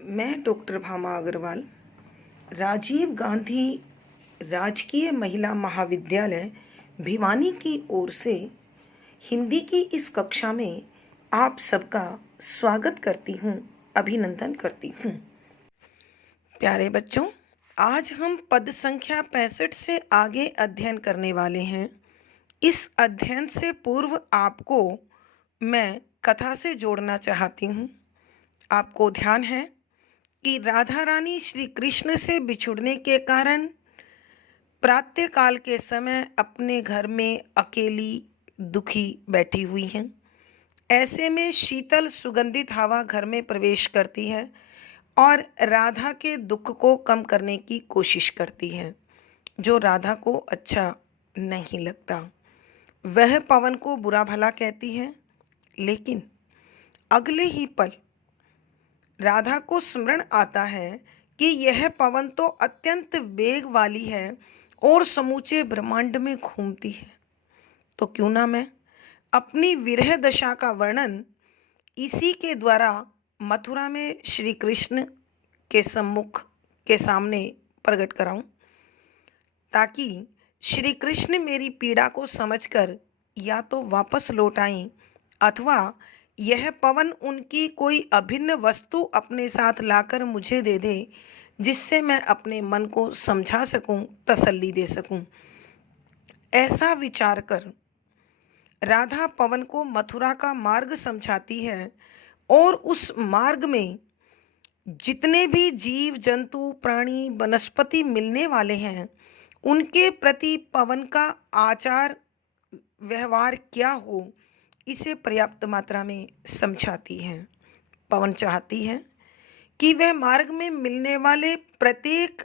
मैं डॉक्टर भामा अग्रवाल राजीव गांधी राजकीय महिला महाविद्यालय भिवानी की ओर से हिंदी की इस कक्षा में आप सबका स्वागत करती हूँ, अभिनंदन करती हूँ। प्यारे बच्चों, आज हम पद संख्या 65 से आगे अध्ययन करने वाले हैं। इस अध्ययन से पूर्व आपको मैं कथा से जोड़ना चाहती हूँ। आपको ध्यान है कि राधा रानी श्री कृष्ण से बिछुड़ने के कारण प्रातःकाल के समय अपने घर में अकेली दुखी बैठी हुई हैं। ऐसे में शीतल सुगंधित हवा घर में प्रवेश करती है और राधा के दुख को कम करने की कोशिश करती है, जो राधा को अच्छा नहीं लगता। वह पवन को बुरा भला कहती है, लेकिन अगले ही पल राधा को स्मरण आता है कि यह पवन तो अत्यंत वेग वाली है और समूचे ब्रह्मांड में घूमती है। तो क्यों ना मैं अपनी विरह दशा का वर्णन इसी के द्वारा मथुरा में श्री कृष्ण के सम्मुख के सामने प्रकट कराऊं, ताकि श्री कृष्ण मेरी पीड़ा को समझकर या तो वापस लौट आएं अथवा यह पवन उनकी कोई अभिन्न वस्तु अपने साथ लाकर मुझे दे दे, जिससे मैं अपने मन को समझा सकूं, तसल्ली दे सकूं। ऐसा विचार कर राधा पवन को मथुरा का मार्ग समझाती है और उस मार्ग में जितने भी जीव जंतु प्राणी वनस्पति मिलने वाले हैं, उनके प्रति पवन का आचार व्यवहार क्या हो, इसे पर्याप्त मात्रा में समझाती है। पवन चाहती है कि वह मार्ग में मिलने वाले प्रत्येक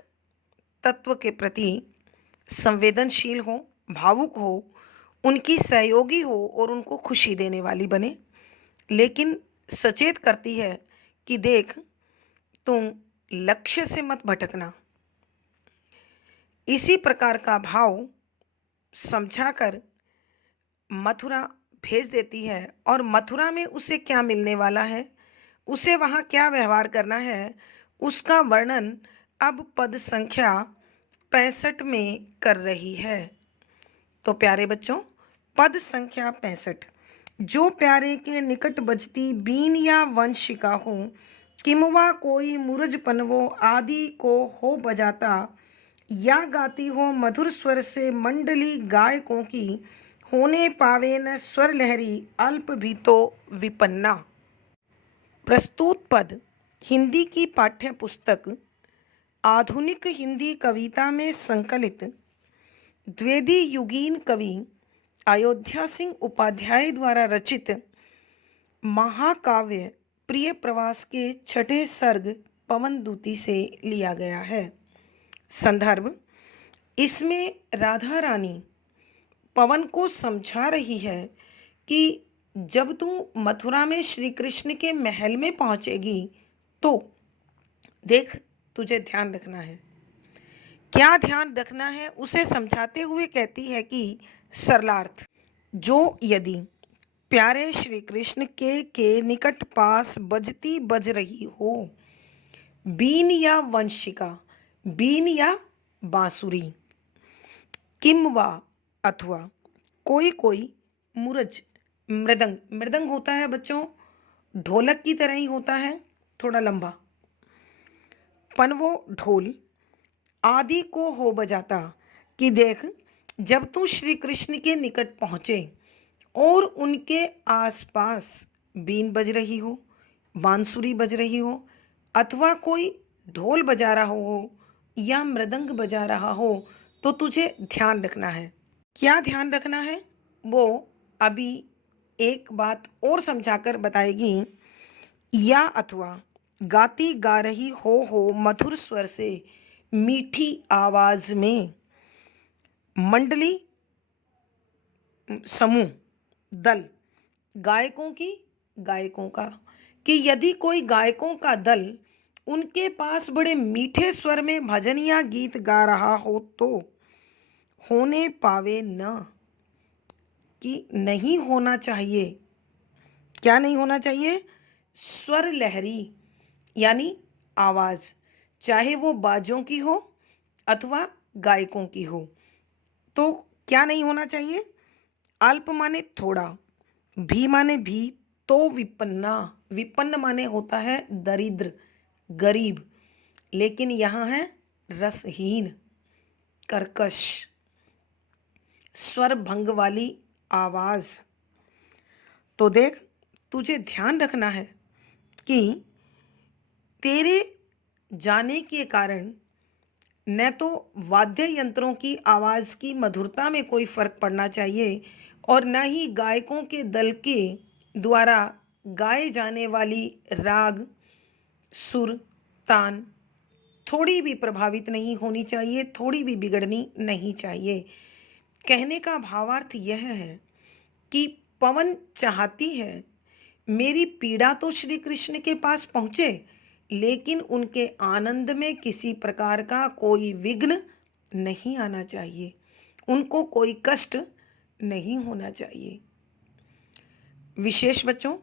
तत्व के प्रति संवेदनशील हो, भावुक हो, उनकी सहयोगी हो और उनको खुशी देने वाली बने। लेकिन सचेत करती है कि देख, तुम लक्ष्य से मत भटकना। इसी प्रकार का भाव समझाकर मथुरा भेज देती है और मथुरा में उसे क्या मिलने वाला है, उसे वहाँ क्या व्यवहार करना है, उसका वर्णन अब पद संख्या 65 में कर रही है। तो प्यारे बच्चों, पद संख्या 65। जो प्यारे के निकट बजती बीन या वंशिका हो, किमवा कोई मुरज पनवो आदि को हो बजाता, या गाती हो मधुर स्वर से मंडली गायकों की, होने पावे न स्वर लहरी अल्प भी तो विपन्ना। प्रस्तुत पद हिंदी की पाठ्य पुस्तक आधुनिक हिंदी कविता में संकलित द्विवेदी युगीन कवि अयोध्या सिंह उपाध्याय द्वारा रचित महाकाव्य प्रिय प्रवास के छठे सर्ग पवन दूती से लिया गया है। संदर्भ: इसमें राधा रानी पवन को समझा रही है कि जब तू मथुरा में श्री कृष्ण के महल में पहुंचेगी तो देख, तुझे ध्यान रखना है। क्या ध्यान रखना है, उसे समझाते हुए कहती है कि सरलार्थ, जो यदि प्यारे श्री कृष्ण के निकट पास बजती बज रही हो बीन या वंशिका, बीन या बांसुरी, किम्वा अथवा कोई कोई मुरज, मृदंग, मृदंग होता है बच्चों ढोलक की तरह ही होता है, थोड़ा लंबा, पनवो ढोल, आदि को हो बजाता, कि देख, जब तू श्री कृष्ण के निकट पहुँचे और उनके आसपास बीन बज रही हो, बांसुरी बज रही हो, अथवा कोई ढोल बजा रहा हो या मृदंग बजा रहा हो, तो तुझे ध्यान रखना है। क्या ध्यान रखना है, वो अभी एक बात और समझाकर बताएगी। या अथवा गाती गा रही हो मधुर स्वर से, मीठी आवाज में, मंडली समूह, दल, गायकों की, गायकों का, कि यदि कोई गायकों का दल उनके पास बड़े मीठे स्वर में भजन या गीत गा रहा हो तो होने पावे न, कि नहीं होना चाहिए। क्या नहीं होना चाहिए? स्वर लहरी, यानी आवाज़, चाहे वो बाजों की हो अथवा गायकों की हो, तो क्या नहीं होना चाहिए? अल्प माने थोड़ा, भी माने भी, तो विपन्ना, विपन्न माने होता है दरिद्र, गरीब, लेकिन यहाँ है रसहीन, कर्कश, स्वर भंग वाली आवाज़। तो देख, तुझे ध्यान रखना है कि तेरे जाने के कारण न तो वाद्य यंत्रों की आवाज़ की मधुरता में कोई फर्क पड़ना चाहिए और न ही गायकों के दल के द्वारा गाए जाने वाली राग, सुर, तान थोड़ी भी प्रभावित नहीं होनी चाहिए, थोड़ी भी बिगड़नी नहीं चाहिए। कहने का भावार्थ यह है कि पवन चाहती है मेरी पीड़ा तो श्री कृष्ण के पास पहुँचे, लेकिन उनके आनंद में किसी प्रकार का कोई विघ्न नहीं आना चाहिए, उनको कोई कष्ट नहीं होना चाहिए। विशेष बच्चों,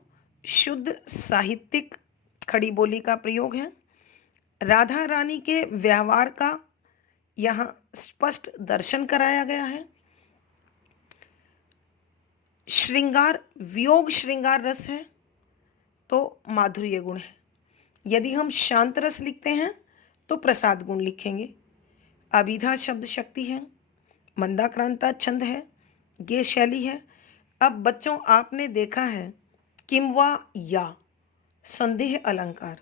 शुद्ध साहित्यिक खड़ी बोली का प्रयोग है। राधा रानी के व्यवहार का यहाँ स्पष्ट दर्शन कराया गया है। श्रृंगार, वियोग श्रृंगार रस है तो माधुर्य गुण है। यदि हम शांत रस लिखते हैं तो प्रसाद गुण लिखेंगे। अभिधा शब्द शक्ति है, मंदाक्रांता छंद है, गे शैली है। अब बच्चों, आपने देखा है किम वा या संदेह अलंकार।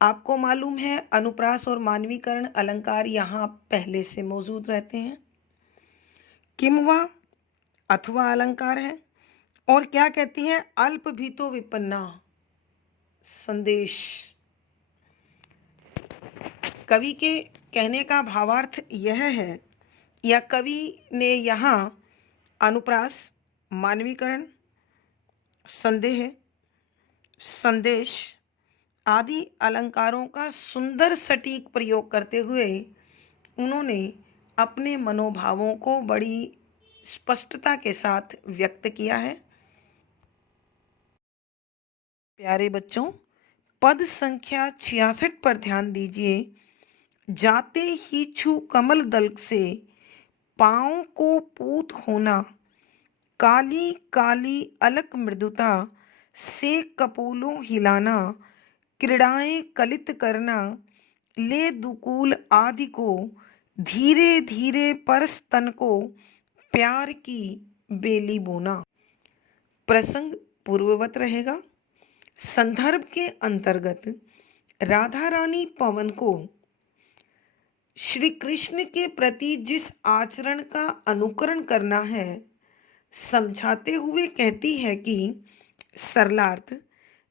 आपको मालूम है अनुप्रास और मानवीकरण अलंकार यहाँ पहले से मौजूद रहते हैं। किम वा अथवा अलंकार है और क्या कहती है? अल्प भी तो विपन्ना, संदेश। कवि के कहने का भावार्थ यह है, या कवि ने यहाँ अनुप्रास, मानवीकरण, संदेह, संदेश आदि अलंकारों का सुंदर सटीक प्रयोग करते हुए उन्होंने अपने मनोभावों को बड़ी स्पष्टता के साथ व्यक्त किया है। प्यारे बच्चों, पद संख्या 66 पर ध्यान दीजिए। जाते ही छू कमल दल से पाँव को पूत होना, काली काली अलक मृदुता से कपोलों हिलाना, क्रीड़ाएं कलित करना, ले दुकूल आदि को, धीरे धीरे परस तन को, प्यार की बेली बोना। प्रसंग पूर्ववत रहेगा। संदर्भ के अंतर्गत राधा रानी पवन को श्री कृष्ण के प्रति जिस आचरण का अनुकरण करना है समझाते हुए कहती है कि सरलार्थ,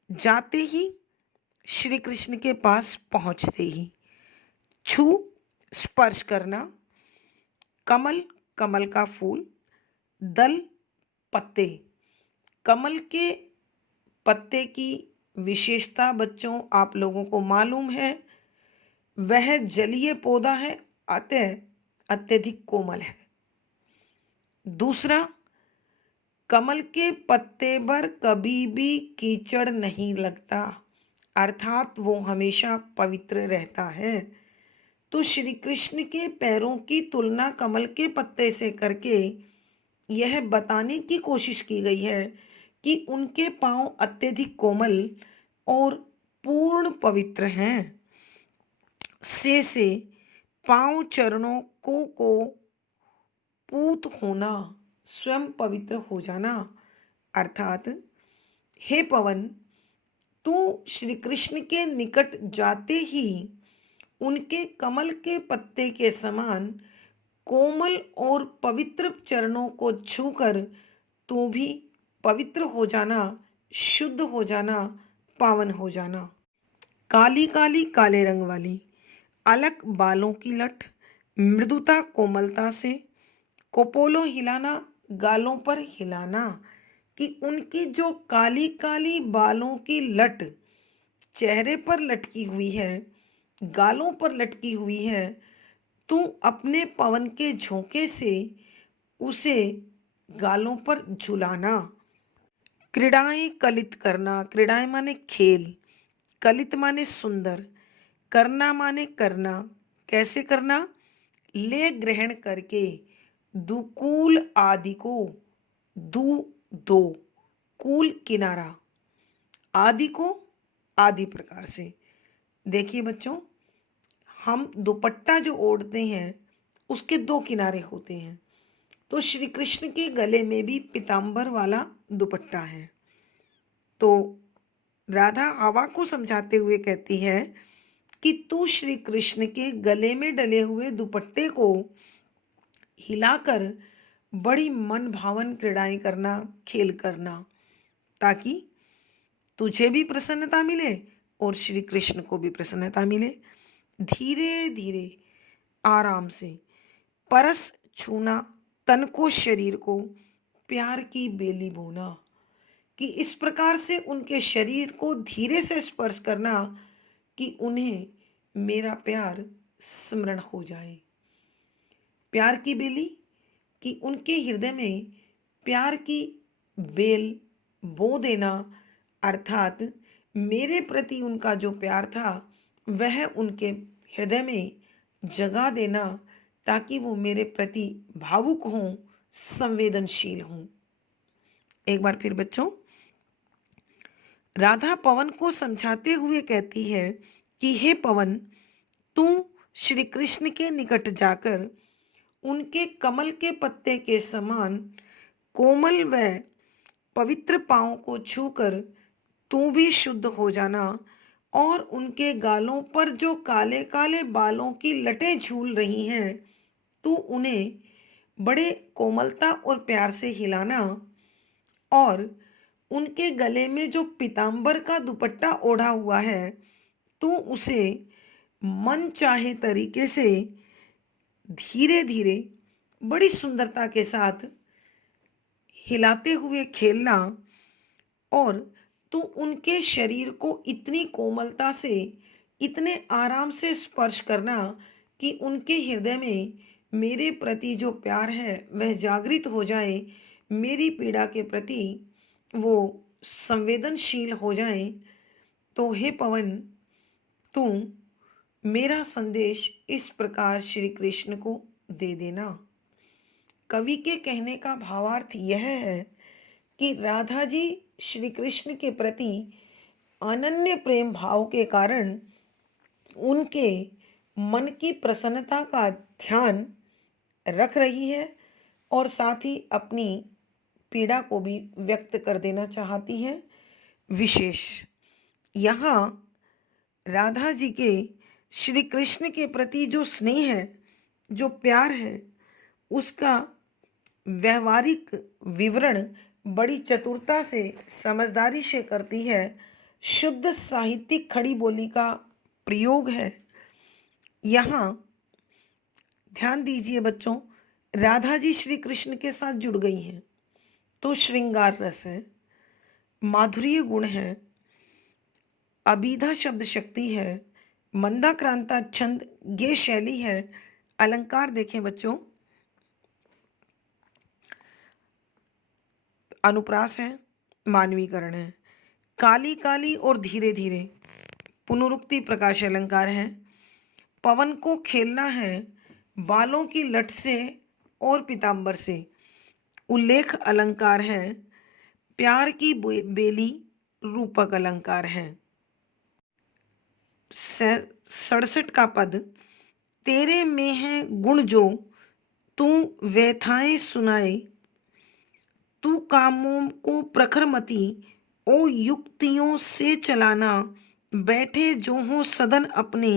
जाते ही, श्री कृष्ण के पास पहुँचते ही, छू स्पर्श करना, कमल कमल का फूल, दल पत्ते। कमल के पत्ते की विशेषता बच्चों आप लोगों को मालूम है, वह जलीय पौधा है, अतः अत्यधिक कोमल है। दूसरा, कमल के पत्ते पर कभी भी कीचड़ नहीं लगता, अर्थात वो हमेशा पवित्र रहता है। तो श्री कृष्ण के पैरों की तुलना कमल के पत्ते से करके यह बताने की कोशिश की गई है कि उनके पांव अत्यधिक कोमल और पूर्ण पवित्र हैं। से पांव चरणों को पूत होना, स्वयं पवित्र हो जाना, अर्थात हे पवन, तू श्री कृष्ण के निकट जाते ही उनके कमल के पत्ते के समान कोमल और पवित्र चरणों को छूकर तू भी पवित्र हो जाना, शुद्ध हो जाना, पावन हो जाना। काली काली काले रंग वाली, अलग बालों की लट, मृदुता कोमलता से, कोपोलो हिलाना, गालों पर हिलाना, कि उनकी जो काली काली बालों की लट चेहरे पर लटकी हुई है, गालों पर लटकी हुई है, तू अपने पवन के झोंके से उसे गालों पर झुलाना। क्रीड़ाएं कलित करना, क्रीड़ाएं माने खेल, कलित माने सुंदर, करना माने करना, कैसे करना? ले ग्रहण करके दुकूल आदि को, दू दो, कूल किनारा, आदि को आदि प्रकार से। देखिए बच्चों, हम दुपट्टा जो ओढ़ते हैं उसके दो किनारे होते हैं, तो श्री कृष्ण के गले में भी पीताम्बर वाला दुपट्टा है। तो राधा हवा को समझाते हुए कहती है कि तू श्री कृष्ण के गले में डले हुए दुपट्टे को हिलाकर बड़ी मन भावन क्रीड़ाएं करना, खेल करना, ताकि तुझे भी प्रसन्नता मिले और श्री कृष्ण को भी प्रसन्नता मिले। धीरे धीरे आराम से परस छूना तन को, शरीर को, प्यार की बेली बोना, कि इस प्रकार से उनके शरीर को धीरे से स्पर्श करना कि उन्हें मेरा प्यार स्मरण हो जाए। प्यार की बेली, कि उनके हृदय में प्यार की बेल बो देना, अर्थात मेरे प्रति उनका जो प्यार था वह उनके हृदय में जगा देना, ताकि वो मेरे प्रति भावुक हों, संवेदनशील हों। एक बार फिर बच्चों, राधा पवन को समझाते हुए कहती है कि हे पवन, तू श्री कृष्ण के निकट जाकर उनके कमल के पत्ते के समान कोमल व पवित्र पांव को छूकर तू भी शुद्ध हो जाना, और उनके गालों पर जो काले काले बालों की लटें झूल रही हैं, तू उन्हें बड़े कोमलता और प्यार से हिलाना, और उनके गले में जो पीताम्बर का दुपट्टा ओढ़ा हुआ है, तू उसे मन चाहे तरीके से धीरे धीरे बड़ी सुंदरता के साथ हिलाते हुए खेलना, और तू उनके शरीर को इतनी कोमलता से, इतने आराम से स्पर्श करना कि उनके हृदय में मेरे प्रति जो प्यार है वह जागृत हो जाए, मेरी पीड़ा के प्रति वो संवेदनशील हो जाए। तो हे पवन, तू मेरा संदेश इस प्रकार श्री कृष्ण को दे देना। कवि के कहने का भावार्थ यह है कि राधा जी श्री कृष्ण के प्रति अनन्य प्रेम भाव के कारण उनके मन की प्रसन्नता का ध्यान रख रही है, और साथ ही अपनी पीड़ा को भी व्यक्त कर देना चाहती है। विशेष यहाँ राधा जी के श्री कृष्ण के प्रति जो स्नेह है, जो प्यार है, उसका व्यवहारिक विवरण बड़ी चतुरता से, समझदारी से करती है। शुद्ध साहित्यिक खड़ी बोली का प्रयोग है। यहाँ ध्यान दीजिए बच्चों, राधा जी श्री कृष्ण के साथ जुड़ गई हैं, तो श्रृंगार रस है, माधुर्य गुण है, अभिधा शब्द शक्ति है, मंदाक्रांता छंद गे शैली है, अलंकार देखें बच्चों, अनुप्रास है, मानवीकरण है, काली काली और धीरे धीरे पुनरुक्ति प्रकाश अलंकार है, पवन को खेलना है बालों की लट से और पीताम्बर से, उल्लेख अलंकार है, प्यार की बेली रूपक अलंकार है। 67 का पद, तेरे में है गुण जो तू व्यथाएं सुनाए, तू कामों को प्रखरमती ओ युक्तियों से चलाना, बैठे जो हो सदन अपने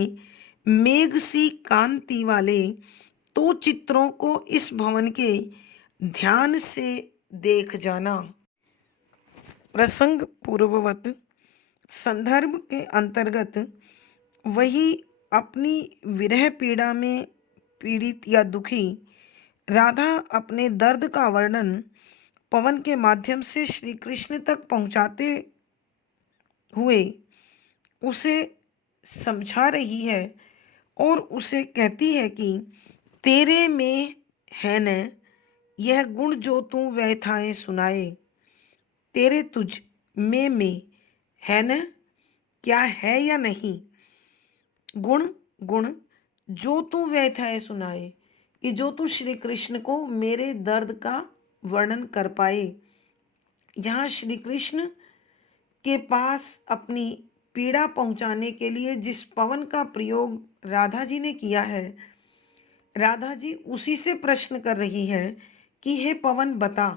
मेघ सी कांति वाले, तो चित्रों को इस भवन के ध्यान से देख जाना। प्रसंग पूर्ववत संदर्भ के अंतर्गत वही अपनी विरह पीड़ा में पीड़ित या दुखी राधा अपने दर्द का वर्णन पवन के माध्यम से श्री कृष्ण तक पहुंचाते हुए उसे समझा रही है, और उसे कहती है कि तेरे में है न यह गुण जो तू व्यथाएं सुनाए, तेरे तुझ में है न, क्या है या नहीं, गुण गुण जो तू व्यथाएं सुनाए, कि जो तू श्री कृष्ण को मेरे दर्द का वर्णन कर पाए। यहाँ श्री कृष्ण के पास अपनी पीड़ा पहुंचाने के लिए जिस पवन का प्रयोग राधा जी ने किया है, राधा जी उसी से प्रश्न कर रही है कि हे पवन बता,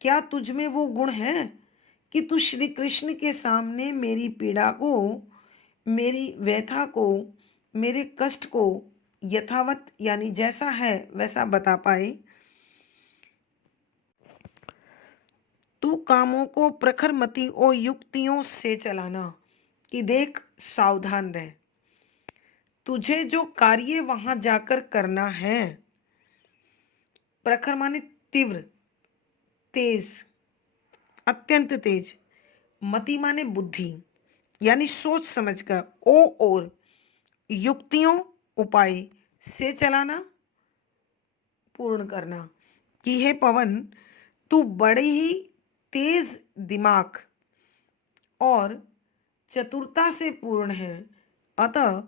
क्या तुझ में वो गुण है कि तू श्री कृष्ण के सामने मेरी पीड़ा को, मेरी व्यथा को, मेरे कष्ट को यथावत यानी जैसा है वैसा बता पाए। तू कामों को प्रखर मति और युक्तियों से चलाना, कि देख सावधान रह, तुझे जो कार्य वहां जाकर करना है, प्रखर माने तीव्र, तेज, अत्यंत तेज, मति माने बुद्धि यानी सोच समझकर, और युक्तियों उपाय से चलाना, पूर्ण करना। कि हे पवन, तू बड़े ही तेज दिमाग और चतुरता से पूर्ण है, अतः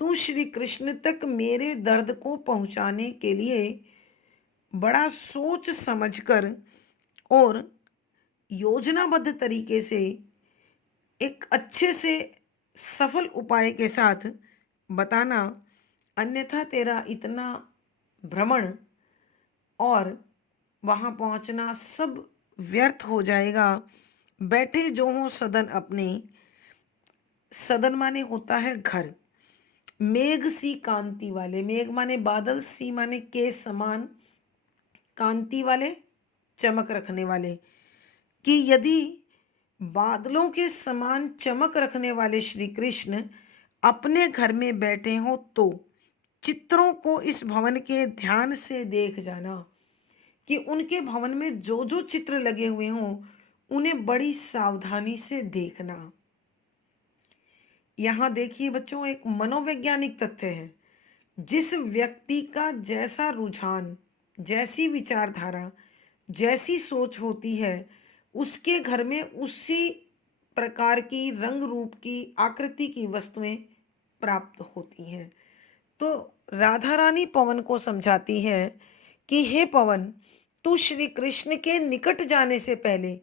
तू श्री कृष्ण तक मेरे दर्द को पहुंचाने के लिए बड़ा सोच समझकर और योजनाबद्ध तरीके से एक अच्छे से सफल उपाय के साथ बताना, अन्यथा तेरा इतना भ्रमण और वहाँ पहुँचना सब व्यर्थ हो जाएगा। बैठे जो हों सदन अपने, सदन माने होता है घर, मेघ सी कांति वाले, मेघ माने बादल, सी माने के समान, कांति वाले चमक रखने वाले, कि यदि बादलों के समान चमक रखने वाले श्री कृष्ण अपने घर में बैठे हों तो चित्रों को इस भवन के ध्यान से देख जाना, कि उनके भवन में जो जो चित्र लगे हुए हों उन्हें बड़ी सावधानी से देखना। यहाँ देखिए बच्चों, एक मनोवैज्ञानिक तथ्य है, जिस व्यक्ति का जैसा रुझान, जैसी विचारधारा, जैसी सोच होती है, उसके घर में उसी प्रकार की रंग रूप की आकृति की वस्तुएं प्राप्त होती हैं। तो राधा रानी पवन को समझाती है कि हे पवन, तू श्री कृष्ण के निकट जाने से पहले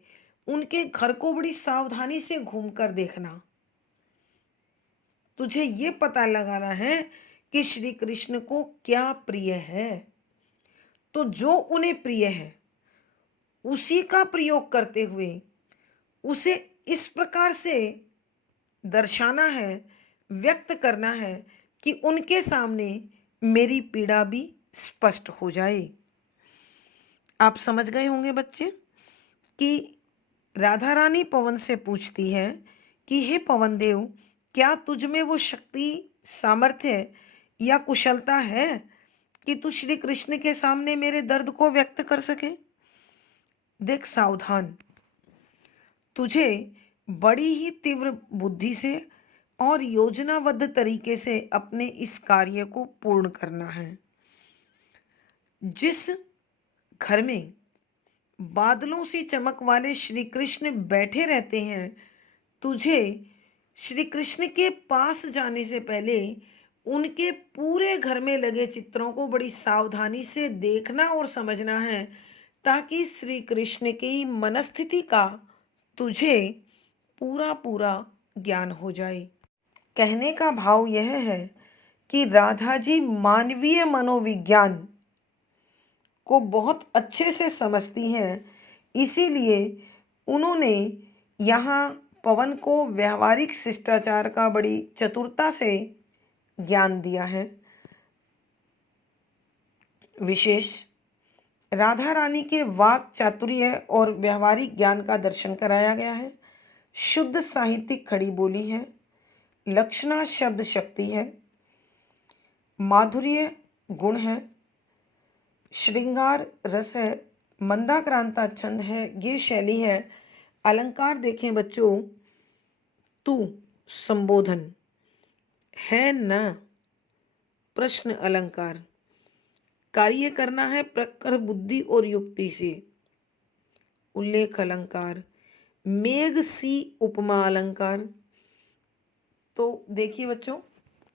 उनके घर को बड़ी सावधानी से घूमकर देखना। तुझे ये पता लगाना है कि श्री कृष्ण को क्या प्रिय है, तो जो उन्हें प्रिय है उसी का प्रयोग करते हुए उसे इस प्रकार से दर्शाना है, व्यक्त करना है कि उनके सामने मेरी पीड़ा भी स्पष्ट हो जाए। आप समझ गए होंगे बच्चे कि राधा रानी पवन से पूछती है कि हे पवन देव, क्या तुझ में वो शक्ति, सामर्थ्य या कुशलता है कि तू श्री कृष्ण के सामने मेरे दर्द को व्यक्त कर सके। देख सावधान, तुझे बड़ी ही तीव्र बुद्धि से और योजनाबद्ध तरीके से अपने इस कार्य को पूर्ण करना है। जिस घर में बादलों सी चमक वाले श्री कृष्ण बैठे रहते हैं, तुझे श्री कृष्ण के पास जाने से पहले उनके पूरे घर में लगे चित्रों को बड़ी सावधानी से देखना और समझना है, ताकि श्री कृष्ण की मनस्थिति का तुझे पूरा पूरा ज्ञान हो जाए। कहने का भाव यह है कि राधा जी मानवीय मनोविज्ञान को बहुत अच्छे से समझती हैं, इसीलिए उन्होंने यहाँ पवन को व्यवहारिक शिष्टाचार का बड़ी चतुरता से ज्ञान दिया है। विशेष राधा रानी के वाक चातुर्य और व्यवहारिक ज्ञान का दर्शन कराया गया है। शुद्ध साहित्यिक खड़ी बोली है, लक्षणा शब्द शक्ति है, माधुर्य गुण है, श्रृंगार रस है, मंदाक्रांता छंद है, गे शैली है, अलंकार देखें बच्चों, तू संबोधन है न, प्रश्न अलंकार, कार्य करना है प्रखर बुद्धि और युक्ति से, उल्लेख अलंकार, मेघ सी उपमा अलंकार। तो देखिए बच्चों,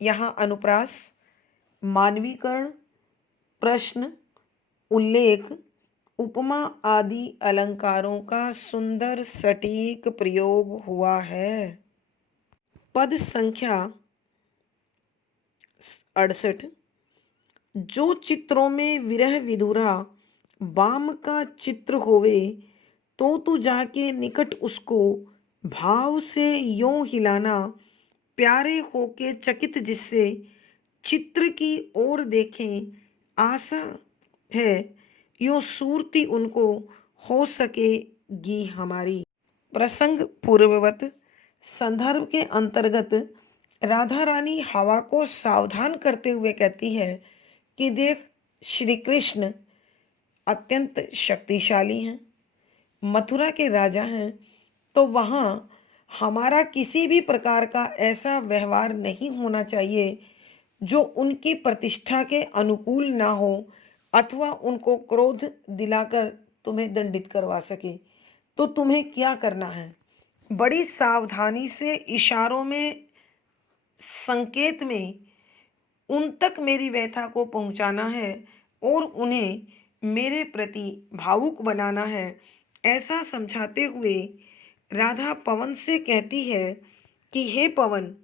यहाँ अनुप्रास, मानवीकरण, प्रश्न, उल्लेख, उपमा आदि अलंकारों का सुंदर सटीक प्रयोग हुआ है। पद संख्या 68। जो चित्रों में विरह विधुरा बाम का चित्र होवे, तो तू जाके निकट उसको भाव से यों हिलाना, प्यारे होके चकित जिससे चित्र की ओर देखें, आशा है यो सूरती उनको हो सकेगी हमारी। प्रसंग पूर्ववत संदर्भ के अंतर्गत राधा रानी हवा को सावधान करते हुए कहती है कि देख, श्री कृष्ण अत्यंत शक्तिशाली हैं, मथुरा के राजा हैं, तो वहाँ हमारा किसी भी प्रकार का ऐसा व्यवहार नहीं होना चाहिए जो उनकी प्रतिष्ठा के अनुकूल ना हो अथवा उनको क्रोध दिलाकर तुम्हें दंडित करवा सके। तो तुम्हें क्या करना है? बड़ी सावधानी से इशारों में, संकेत में उन तक मेरी व्यथा को पहुंचाना है और उन्हें मेरे प्रति भावुक बनाना है। ऐसा समझाते हुए राधा पवन से कहती है कि हे पवन,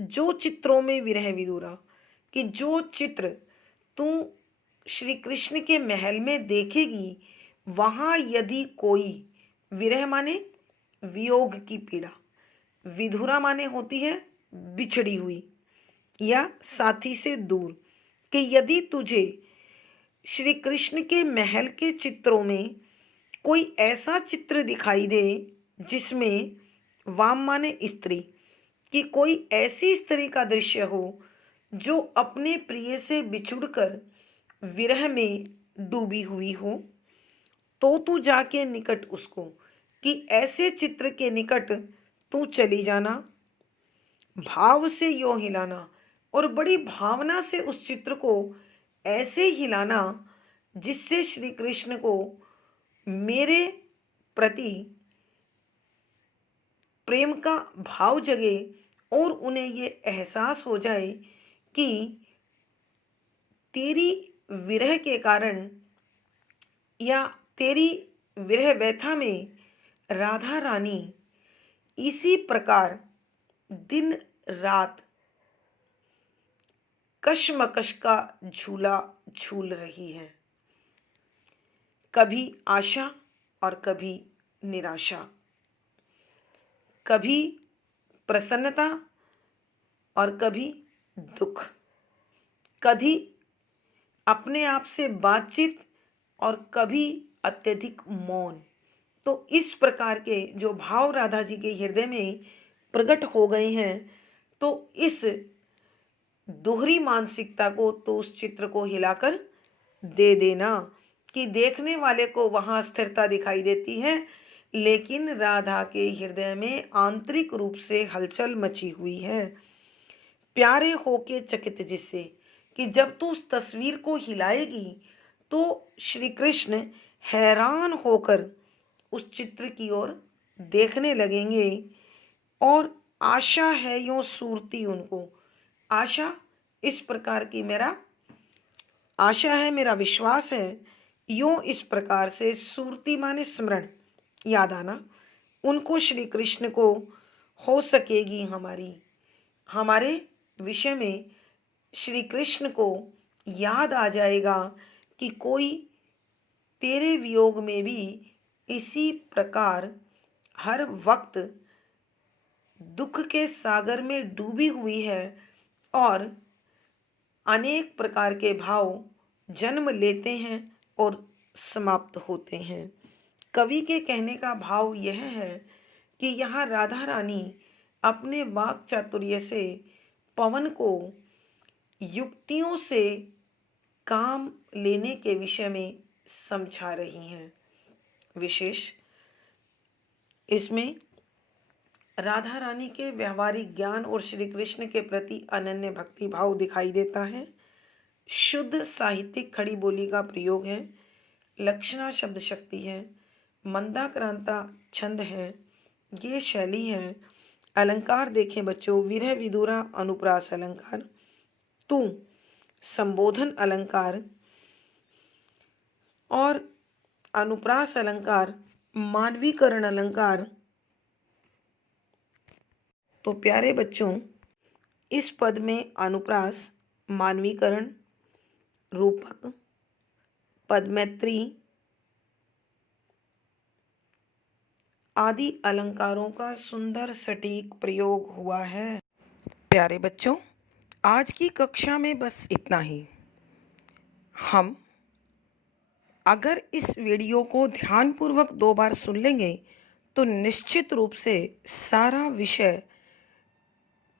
जो चित्रों में विरह विदुरा, कि जो चित्र तू श्री कृष्ण के महल में देखेगी, वहाँ यदि कोई, विरह माने वियोग की पीड़ा, विधुरा माने होती है बिछड़ी हुई या साथी से दूर, कि यदि तुझे श्री कृष्ण के महल के चित्रों में कोई ऐसा चित्र दिखाई दे जिसमें वाम माने स्त्री, कि कोई ऐसी स्त्री का दृश्य हो जो अपने प्रिय से बिछुड़कर विरह में डूबी हुई हो, तो तू जाके निकट उसको, कि ऐसे चित्र के निकट तू चली जाना, भाव से यो हिलाना, और बड़ी भावना से उस चित्र को ऐसे हिलाना जिससे श्री कृष्ण को मेरे प्रति प्रेम का भाव जगे और उन्हें ये एहसास हो जाए कि तेरी विरह के कारण या तेरी विरह व्यथा में राधा रानी इसी प्रकार दिन रात कशमकश का झूला झूल रही है, कभी आशा और कभी निराशा, कभी प्रसन्नता और कभी दुख, कभी अपने आप से बातचीत और कभी अत्यधिक मौन। तो इस प्रकार के जो भाव राधा जी के हृदय में प्रकट हो गए हैं, तो इस दोहरी मानसिकता को तो उस चित्र को हिलाकर दे देना कि देखने वाले को वहाँ स्थिरता दिखाई देती है, लेकिन राधा के हृदय में आंतरिक रूप से हलचल मची हुई है। प्यारे होके चकित जिससे, कि जब तू उस तस्वीर को हिलाएगी तो श्री कृष्ण हैरान होकर उस चित्र की ओर देखने लगेंगे। और आशा है यूं सूरती उनको, आशा इस प्रकार की मेरा आशा है, मेरा विश्वास है, यूं इस प्रकार से सूरती माने स्मरण, याद आना, उनको श्री कृष्ण को हो सकेगी हमारी, हमारे विषय में श्री कृष्ण को याद आ जाएगा कि कोई तेरे वियोग में भी इसी प्रकार हर वक्त दुख के सागर में डूबी हुई है और अनेक प्रकार के भाव जन्म लेते हैं और समाप्त होते हैं। कवि के कहने का भाव यह है कि यहाँ राधा रानी अपने वाक चातुर्य से पवन को युक्तियों से काम लेने के विषय में समझा रही हैं। विशेष इसमें राधा रानी के व्यवहारिक ज्ञान और श्री कृष्ण के प्रति अनन्य भक्ति भाव दिखाई देता है। शुद्ध साहित्यिक खड़ी बोली का प्रयोग है, लक्षणा शब्द शक्ति है, मंदाक्रांता छंद है, ये शैली है। अलंकार देखें बच्चों, विरह विदुरा अनुप्रास अलंकार, तू संबोधन अलंकार और अनुप्रास अलंकार मानवीकरण अलंकार। तो प्यारे बच्चों, इस पद में अनुप्रास, मानवीकरण, रूपक, पदमैत्री आदि अलंकारों का सुंदर सटीक प्रयोग हुआ है। प्यारे बच्चों, आज की कक्षा में बस इतना ही। हम अगर इस वीडियो को ध्यानपूर्वक 2 बार सुन लेंगे तो निश्चित रूप से सारा विषय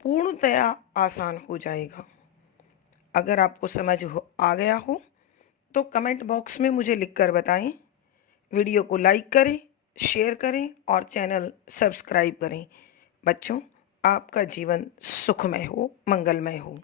पूर्णतया आसान हो जाएगा। अगर आपको आ गया हो तो कमेंट बॉक्स में मुझे लिखकर बताएं। वीडियो को लाइक करें, शेयर करें और चैनल सब्सक्राइब करें। बच्चों, आपका जीवन सुखमय हो, मंगलमय हो।